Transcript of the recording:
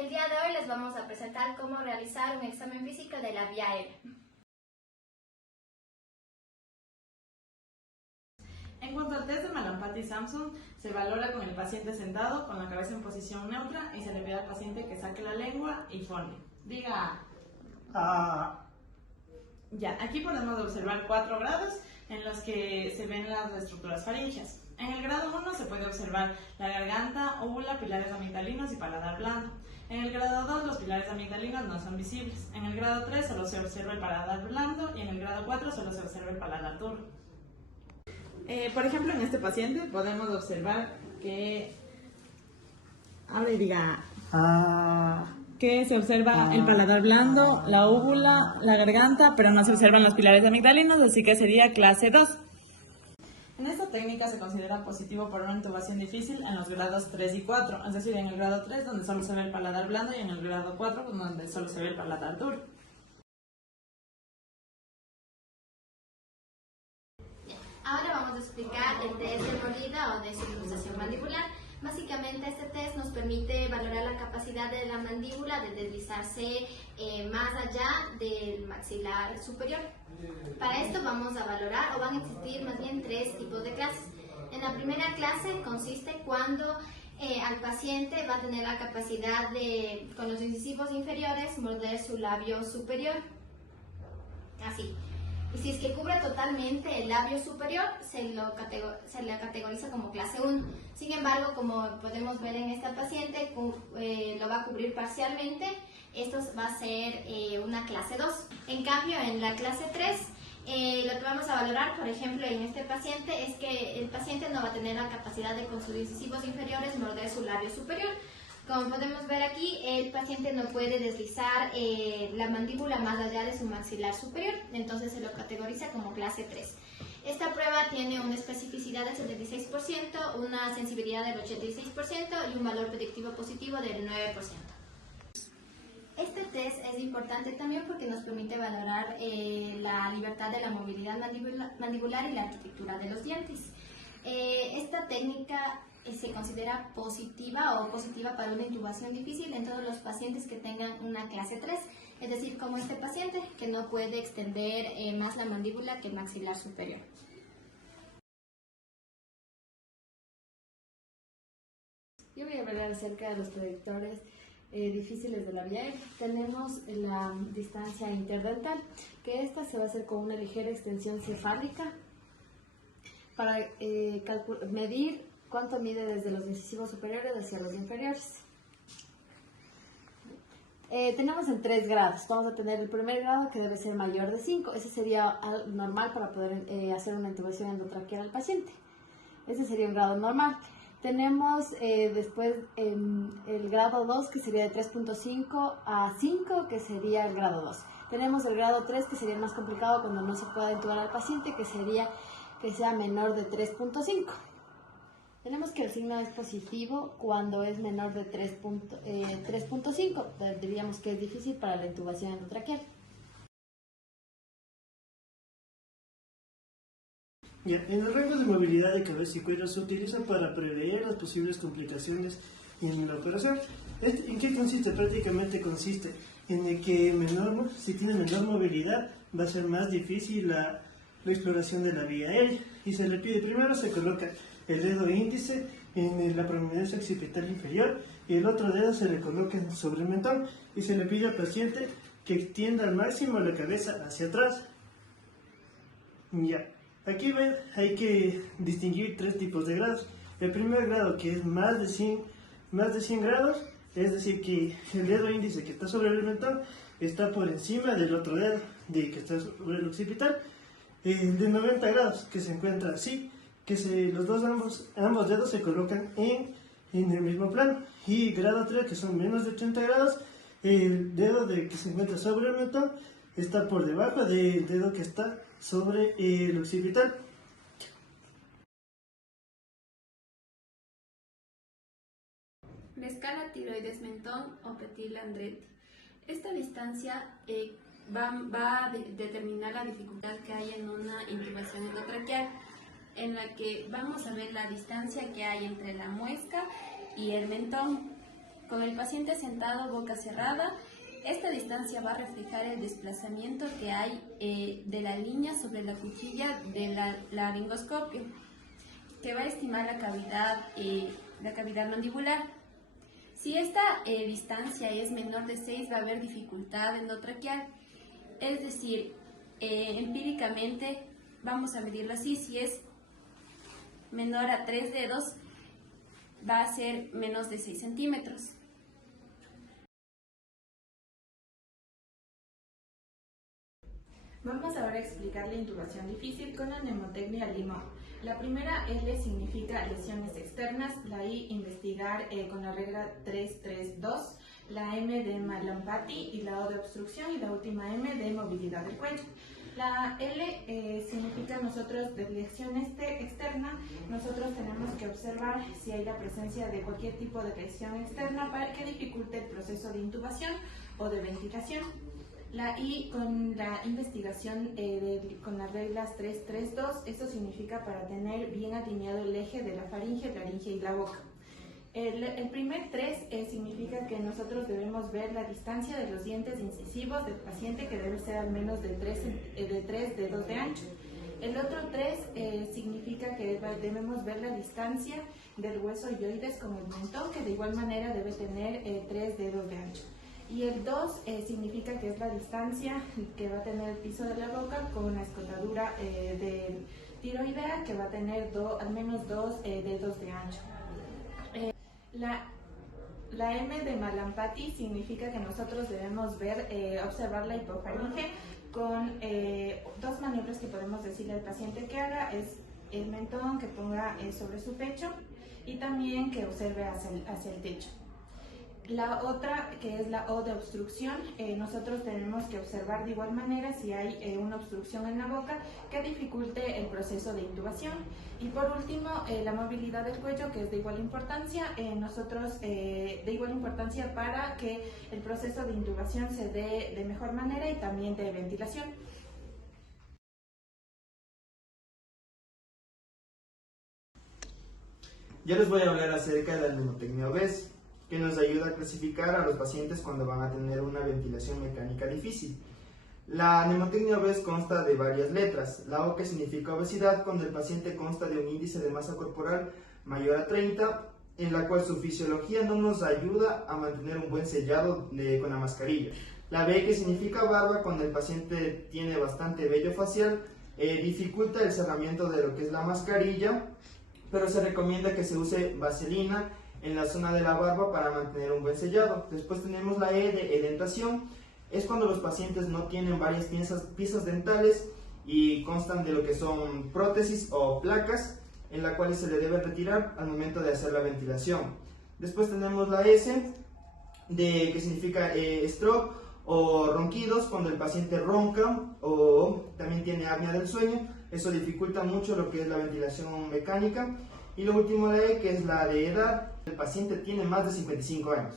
El día de hoy les vamos a presentar cómo realizar un examen físico de la vía aérea. En cuanto al test de Mallampati-Sampson, se valora con el paciente sentado, con la cabeza en posición neutra, y se le pide al paciente que saque la lengua y fone. Diga Ah. Ya, aquí podemos observar 4 grados en los que se ven las estructuras faríngeas. En el grado 1 se puede observar la garganta, úvula, pilares amigdalinos y paladar blando. En el grado 2 los pilares amigdalinos no son visibles. En el grado 3 solo se observa el paladar blando y en el grado 4 solo se observa el paladar duro. Por ejemplo, en este paciente podemos observar que... Ahora diga... que se observa el paladar blando, la úvula, la garganta, pero no se observan los pilares amigdalinos, así que sería clase 2. En esta técnica se considera positivo por una intubación difícil en los grados 3 y 4, es decir, en el grado 3 donde solo se ve el paladar blando y en el grado 4 donde solo se ve el paladar duro. Ahora vamos a explicar el test de mordida o de circunstancia mandibular. Básicamente este test nos permite valorar la capacidad de la mandíbula de deslizarse más allá del maxilar superior. Para esto vamos a valorar, o van a existir más bien 3 tipos de clases. En la primera clase consiste cuando al paciente va a tener la capacidad de, con los incisivos inferiores, morder su labio superior. Así. Y si es que cubre totalmente el labio superior, se le categoriza como clase 1. Sin embargo, como podemos ver en esta paciente, lo va a cubrir parcialmente. Esto va a ser una clase 2. En cambio, en la clase 3, lo que vamos a valorar, por ejemplo, en este paciente, es que el paciente no va a tener la capacidad de, con sus incisivos inferiores, morder su labio superior. Como podemos ver aquí, el paciente no puede deslizar la mandíbula más allá de su maxilar superior, entonces se lo categoriza como clase 3. Esta prueba tiene una especificidad del 76%, una sensibilidad del 86% y un valor predictivo positivo del 9%. Este test es importante también porque nos permite valorar la libertad de la movilidad mandibular y la arquitectura de los dientes. Esta técnica se considera positiva o positiva para una intubación difícil en todos los pacientes que tengan una clase 3, es decir, como este paciente que no puede extender más la mandíbula que el maxilar superior. Yo voy a hablar acerca de los predictores difíciles de la vía aérea. Tenemos la distancia interdental, que esta se va a hacer con una ligera extensión cefálica para medir cuánto mide desde los incisivos superiores hacia los inferiores. Tenemos en 3 grados. Vamos a tener el primer grado, que debe ser mayor de 5. Ese sería normal para poder hacer una intubación endotraqueal al paciente. Ese sería un grado normal. Tenemos después el grado 2, que sería de 3.5 a 5, que sería el grado 2. Tenemos el grado 3, que sería el más complicado cuando no se puede intubar al paciente, que sería que sea menor de 3.5. Tenemos que el signo es positivo cuando es menor de 3.5. Diríamos que es difícil para la intubación endotraqueal. En los rangos de movilidad de cabeza y cuello se utiliza para prever las posibles complicaciones en la operación. ¿En qué consiste? Prácticamente consiste en el que si tiene menor movilidad va a ser más difícil la exploración de la vía aérea, y se le pide primero se coloca el dedo índice en la prominencia occipital inferior y el otro dedo se le coloca sobre el mentón y se le pide al paciente que extienda al máximo la cabeza hacia atrás. Aquí ven, hay que distinguir 3 tipos de grados. El primer grado, que es más de 100 grados, es decir, que el dedo índice que está sobre el mentón está por encima del otro dedo que está sobre el occipital. De 90 grados, que se encuentra así, que ambos dedos se colocan en el mismo plano. Y grado 3, que son menos de 30 grados, el dedo que se encuentra sobre el mentón está por debajo del dedo que está sobre el occipital. La escala tiroides-mentón o Petit-Landretti. Esta distancia va a determinar la dificultad que hay en una intubación endotraqueal, en la que vamos a ver la distancia que hay entre la muesca y el mentón. Con el paciente sentado boca cerrada, esta distancia va a reflejar el desplazamiento que hay de la línea sobre la cuchilla del laringoscopio, que va a estimar la cavidad mandibular. Si esta distancia es menor de 6, va a haber dificultad endotraqueal, es decir, empíricamente vamos a medirlo así: si es menor a 3 dedos, va a ser menos de 6 centímetros. Vamos ahora a explicar la intubación difícil con la mnemotecnia limón. La primera L significa lesiones externas, la I investigar con la regla 332, la M de Mallampati y la O de obstrucción, y la última M de movilidad del cuello. La L significa nosotros de lesión externa. Nosotros tenemos que observar si hay la presencia de cualquier tipo de lesión externa para que dificulte el proceso de intubación o de ventilación. La I con la investigación con las reglas 332, esto significa para tener bien alineado el eje de la faringe, laringe y la boca. El primer 3 significa que nosotros debemos ver la distancia de los dientes incisivos del paciente, que debe ser al menos de 3 dedos de ancho. El otro 3 significa que debemos ver la distancia del hueso ioides con el mentón, que de igual manera debe tener 3 dedos de ancho. Y el 2 significa que es la distancia que va a tener el piso de la boca con la escotadura de tiroidea, que va a tener al menos 2 dedos de ancho. La M de Mallampati significa que nosotros debemos observar la hipofaringe con 2 maniobras que podemos decirle al paciente que haga: es el mentón que ponga sobre su pecho y también que observe hacia el techo. La otra, que es la O de obstrucción, nosotros tenemos que observar de igual manera si hay una obstrucción en la boca que dificulte el proceso de intubación. Y por último, la movilidad del cuello, que es de igual importancia, para que el proceso de intubación se dé de mejor manera y también de ventilación. Ya les voy a hablar acerca de la mnemotecnia OBES, que nos ayuda a clasificar a los pacientes cuando van a tener una ventilación mecánica difícil. La mnemotecnia OBES consta de varias letras. La O, que significa obesidad, cuando el paciente consta de un índice de masa corporal mayor a 30, en la cual su fisiología no nos ayuda a mantener un buen sellado con la mascarilla. La B, que significa barba, cuando el paciente tiene bastante vello facial, dificulta el cerramiento de lo que es la mascarilla, pero se recomienda que se use vaselina en la zona de la barba para mantener un buen sellado. Después tenemos la E de edentación. Es cuando los pacientes no tienen varias piezas dentales y constan de lo que son prótesis o placas, en la cual se le debe retirar al momento de hacer la ventilación. Después tenemos la S, que significa stroke o ronquidos, cuando el paciente ronca o también tiene apnea del sueño. Eso dificulta mucho lo que es la ventilación mecánica. Y lo último, la E, que es la de edad. El paciente tiene más de 55 años.